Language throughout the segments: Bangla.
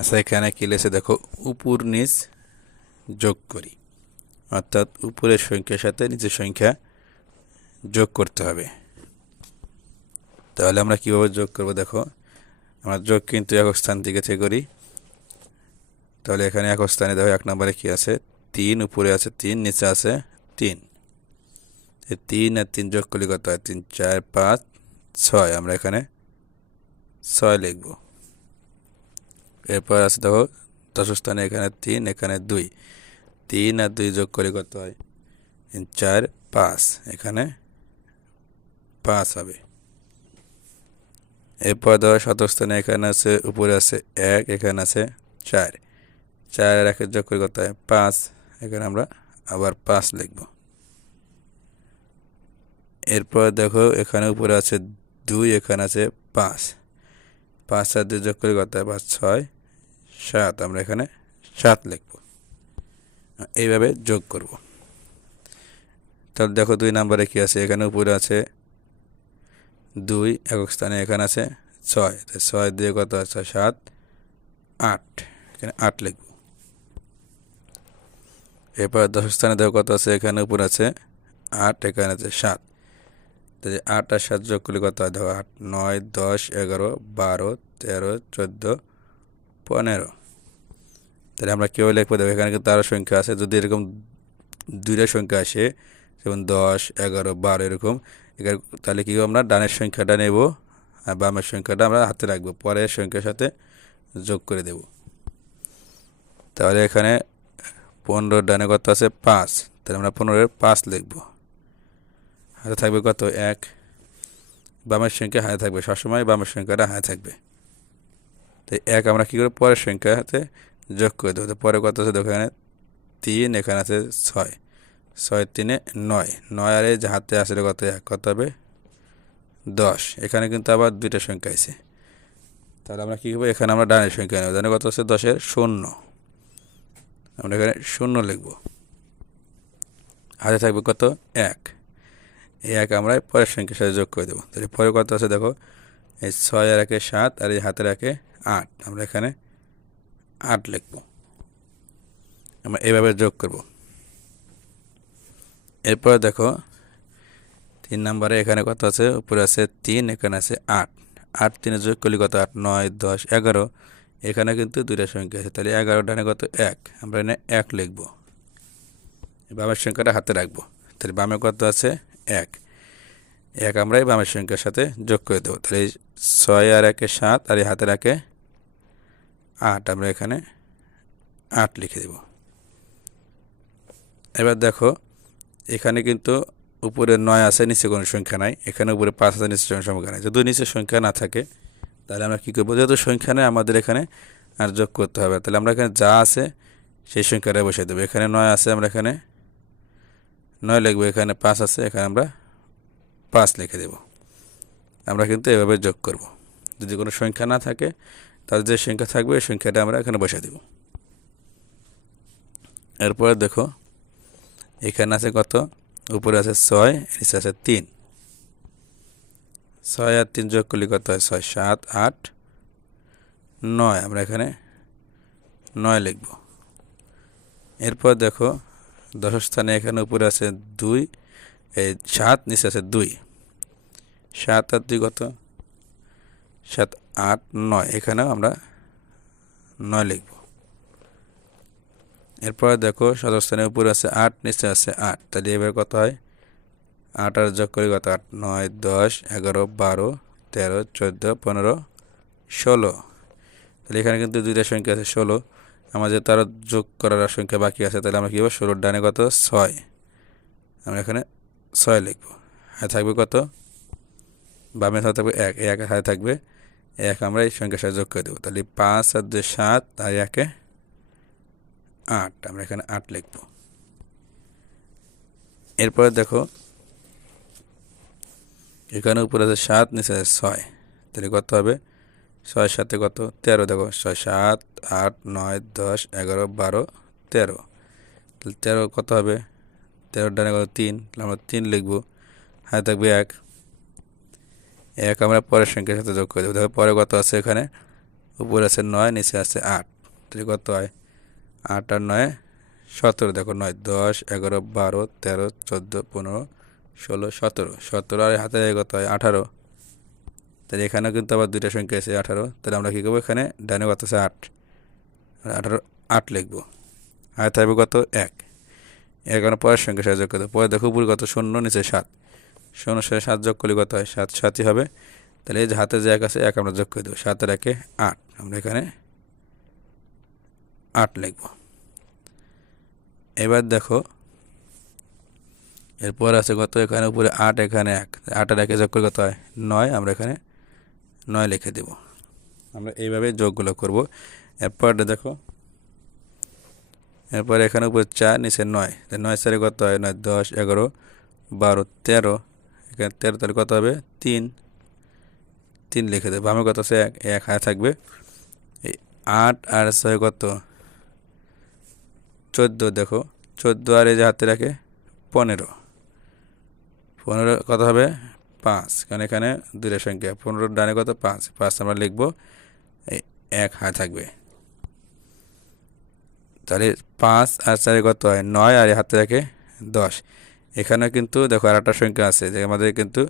আচ্ছা এখানে কি লেছে দেখো, উপর নিচ যোগ করি। অর্থাৎ উপরের সংখ্যার সাথে নিচের সংখ্যা যোগ করতে হবে। তাহলে আমরা কীভাবে যোগ করব? দেখো, আমরা যোগ কিন্তু এক স্থান থেকে থেকে করি। তাহলে এখানে এক স্থানে দেখো, এক নম্বরে কি আছে? তিন, উপরে আছে তিন, নিচে আছে তিন। তিন আর তিন যোগ করলে কত হয়? তিন, চার, পাঁচ, ছয়। আমরা এখানে ছয় লিখব। এরপর আছে দেখো দশ স্থানে এখানে তিন, এখানে দুই। তিন আর দুই যোগ করে কত হয়? চার, পাঁচ। এখানে পাঁচ হবে। এরপর ধরো শতস্থানে এখানে আছে, উপরে আছে এক, এখানে আছে চার। চার আর একের যোগ করে কত হয়? পাঁচ। এখানে আমরা আবার পাঁচ লিখব। এরপর দেখো, এখানে উপরে আছে দুই, এখানে আছে পাঁচ। পাঁচ আর দুই যোগ করে কত হয়? পাঁচ, ছয়। সাত, আমরা এখানে সাত লিখব। এইভাবে যোগ করব। তাহলে দেখো দুই নাম্বারে কি আছে? এখানে উপরে আছে দুই, একক স্থানে এখানে আছে ছয়। তো ছয় দিয়ে কত আছে? সাত, আট। এখানে আট লিখব। এরপর দশ স্থানে দেখো কত আছে? এখানে উপর আছে আট, এখানে আছে সাত। তাহলে আট আর সাত যোগ করলে কত হয়? দেখো আট, নয়, দশ, এগারো, বারো, তেরো, চোদ্দ পনেরো। তাহলে আমরা কেউ লিখব দেখো, এখানে কিন্তু আরও সংখ্যা আছে। যদি এরকম দুইটা সংখ্যা আসে, যেমন দশ, এগারো, বারো, এরকম, এখানে তাহলে কী আমরা? ডানের সংখ্যাটা নেব আর বামের সংখ্যাটা আমরা হাতে রাখব। পরের সংখ্যার সাথে যোগ করে দেব। তাহলে এখানে পনেরো ডানে কত আছে? পাঁচ। তাহলে আমরা পনেরোর পাঁচ লিখব। হাতে থাকবে কত? এক। বামের সংখ্যা হাতে থাকবে। সবসময় বামের সংখ্যাটা হাতে থাকবে। তো এক আমরা কী করে? পরের সংখ্যা হাতে যোগ করে দেবো। তো পরে কত আছে? দেখো এখানে তিন, এখানে আছে ছয়। ছয় তিনে নয়। নয় আর এই যে হাতে আসলে কত? এক। কত হবে? দশ। এখানে কিন্তু আবার দুইটা সংখ্যা আছে। তাহলে আমরা কী করব? এখানে আমরা ডানের সংখ্যা নেব। জানি কত আছে? দশের শূন্য। আমরা এখানে শূন্য লিখব। হাতে থাকবে কত? এক। এই এক আমরা পরের সংখ্যার সাথে যোগ করে দেবো। তাহলে পরে কত আছে? দেখো, এই ছয় আর একে সাত আর এই হাতে রাখে আট, আমরা এখানে আট লিখব। আমরা এইভাবে যোগ করব। এরপর দেখো, তিন নম্বরে এখানে কত আছে? উপরে আছে তিন, এখানে আছে আট। আট তিনে যোগ করলে কত? আট, নয়, দশ, এগারো। এখানে কিন্তু দুইটা সংখ্যা আছে, তাহলে এগারো ডানে কত? এক। আমরা এখানে এক লিখব। বামের সংখ্যাটা হাতে রাখব। তাহলে বামে কত আছে? এক। এক আমরা এই বামের সংখ্যার সাথে যোগ করে দেবো। তাহলে ছয় আর একে সাত, আর এই হাতে রাখে আট, আমরা এখানে আট লিখে দেব। এবার দেখো, এখানে কিন্তু উপরে নয় আছে, নিচে কোনো সংখ্যা নাই। এখানে উপরে পাঁচ আছে, নিচে কোনো সংখ্যা নাই। যদি নিচে সংখ্যা না থাকে, তাহলে আমরা কী করব? যেহেতু সংখ্যা নেই, আমাদের এখানে আর যোগ করতে হবে। তাহলে আমরা এখানে যা আছে, সেই সংখ্যাটা বসে দেবো। এখানে নয় আছে, আমরা এখানে নয় লিখব। এখানে পাঁচ আছে, এখানে আমরা পাঁচ লিখে দেব। আমরা কিন্তু এভাবে যোগ করব। যদি কোনো সংখ্যা না থাকে তাহলে যে সংখ্যা থাকবে ওই সংখ্যাটা আমরা এখানে বসে দেব। এরপরে দেখো, এখানে আছে কত? উপরে আছে ছয়, নিচে আছে তিন। ছয় আর তিন যোগ করলে কত হয়? ছয়, সাত, আট, নয়। আমরা এখানে নয় লিখব। এরপর দেখো দশ স্থানে এখানে উপরে আছে দুই, এই সাত, নিচে আছে দুই। সাত আর দুই কত? সাত, আট, নয়। এখানেও আমরা নয় লিখব। এরপর দেখো সদস্থানের উপরে আছে আট, নিচে আছে আট। তাহলে এবার কত হয় আট আর যোগ করে কত? আট, নয়, দশ, এগারো, বারো, তেরো, চোদ্দ, পনেরো, ষোলো। তাহলে এখানে কিন্তু দুইটা সংখ্যা আছে, ষোলো। আমাদের তারও যোগ করার সংখ্যা বাকি আছে, তাহলে আমরা কী হবে ষোলোর ডানে কত? ছয়। আমরা এখানে ছয় লিখব। হাতে থাকবে কত? বামে হাতে থাকবে, এক এক হাতে থাকবে, এক আমরা এই সংখ্যার সাথে যোগ করে দেবো। তাহলে পাঁচ আর দুই, সাত, আর একে আট, আমরা এখানে আট লিখব। এরপরে দেখো, এখানে উপরে আছে সাত, নিচে আছে ছয়। তাহলে কত হবে? ছয় সাথে কত? তেরো। দেখো, ছয়, সাত, আট, নয়, দশ, এগারো, বারো, তেরো। তাহলে তেরো কত হবে? তেরো ডানে কত? তিন। তাহলে আমরা তিন লিখব। হাতে থাকবে এক। এক আমরা পরের সংখ্যার সাথে যোগ করে দেবো। দেখো পরে কত আছে এখানে? উপরে আছে নয়, নিচে আছে আট। তাহলে কত হয়? আট আর নয়, সতেরো। দেখো, নয়, দশ, এগারো, বারো, তেরো, চোদ্দ, পনেরো, ষোলো, সতেরো। সতেরো আর হাতে কত হয়? আঠারো। তাহলে এখানেও কিন্তু আবার দুইটা সংখ্যা আছে, আঠারো। তাহলে আমরা কী করব এখানে? ডানে কত আছে? আট। আঠারো, আট লিখব। আর থাকবে কত? এক। এখানে পরের সংখ্যা সাথে যোগ করতে পরে দেখো উপরে কত? শূন্য, নিচে সাত। শূন্য সাথে সাত যোগ করলে কত হয়? সাত, সাতই হবে। তাহলে এই যে হাতে যে এক আছে, এক আমরা যোগ করে দেবো। সাতের একে আট। আমরা এখানে আট লিখব। এবার দেখো, এরপর আছে কত? এখানে উপরে আট, এখানে এক। আট আর একে যোগ করে কত হয়? নয়। আমরা এখানে নয় লিখে দেব। আমরা এইভাবে যোগগুলো করব। এরপরটা দেখো, এরপর এখানে উপরে চার, নিচে নয়। নয় চারে কত হয়? নয়, দশ, এগারো, বারো, তেরো। এখানে তেরো তাহলে কত হবে? তিন। তিন লিখে দেবো। বামে কত আছে? এক। এক। হাতে থাকবে। আট আর ছয় কত? চোদ্দ দেখো। চোদ্দ আর এই যে হাতে রাখে, পনেরো। পনেরো কত হবে? পাঁচ। কারণ এখানে দুইটা সংখ্যা। পনেরো ডানে কত? পাঁচ। পাঁচ আমরা লিখব। এক হাতে থাকবে। তাহলে পাঁচ আর চারে কত হয়? নয়। আর হাতে রাখে দশ। এখানে কিন্তু দেখো আর একটা সংখ্যা আছে, যে আমাদের কিন্তু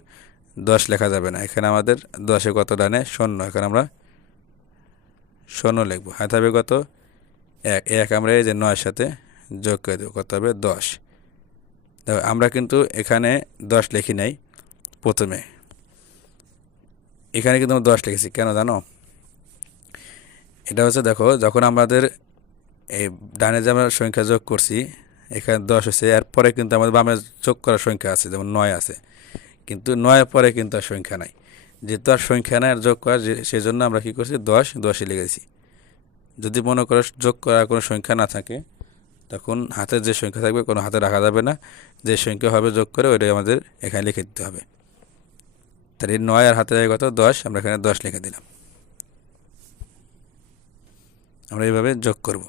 দশ লেখা যাবে না। এখানে আমাদের দশে কত ডানে শূন্য। এখানে আমরা শূন্য লিখব। হাতে হবে কত? এক। এক আমরা এই যে নয়ের সাথে যোগ করে দেবো। কত হবে? দশ। দেখো, আমরা কিন্তু এখানে দশ লিখি নাই প্রথমে। এখানে কিন্তু আমরা দশ লিখেছি। কেন জানো? এটা হচ্ছে দেখো, যখন আমাদের এই ডানে যে আমরা সংখ্যা যোগ করছি এখানে দশ হয়েছে। এরপরে কিন্তু আমাদের বামে যোগ করার সংখ্যা আছে, যেমন নয় আছে। কিন্তু নয়ের পরে কিন্তু আর সংখ্যা নাই। যেহেতু আর সংখ্যা নাই, আর যোগ করা যে- সেজন্য আমরা কী করছি? দশ দশে লিখেছি যদি মনে করো যোগ করার কোনো সংখ্যা না থাকে, তখন হাতে যে সংখ্যা থাকবে, কোনো হাতে রাখা যাবে না। যে সংখ্যা হবে যোগ করে, ওইটাই আমাদের এখানে লিখে দিতে হবে। তাহলে নয় আর হাতে কত? দশ। আমরা এখানে দশ লিখে দিলাম। আমরা এইভাবে যোগ করব।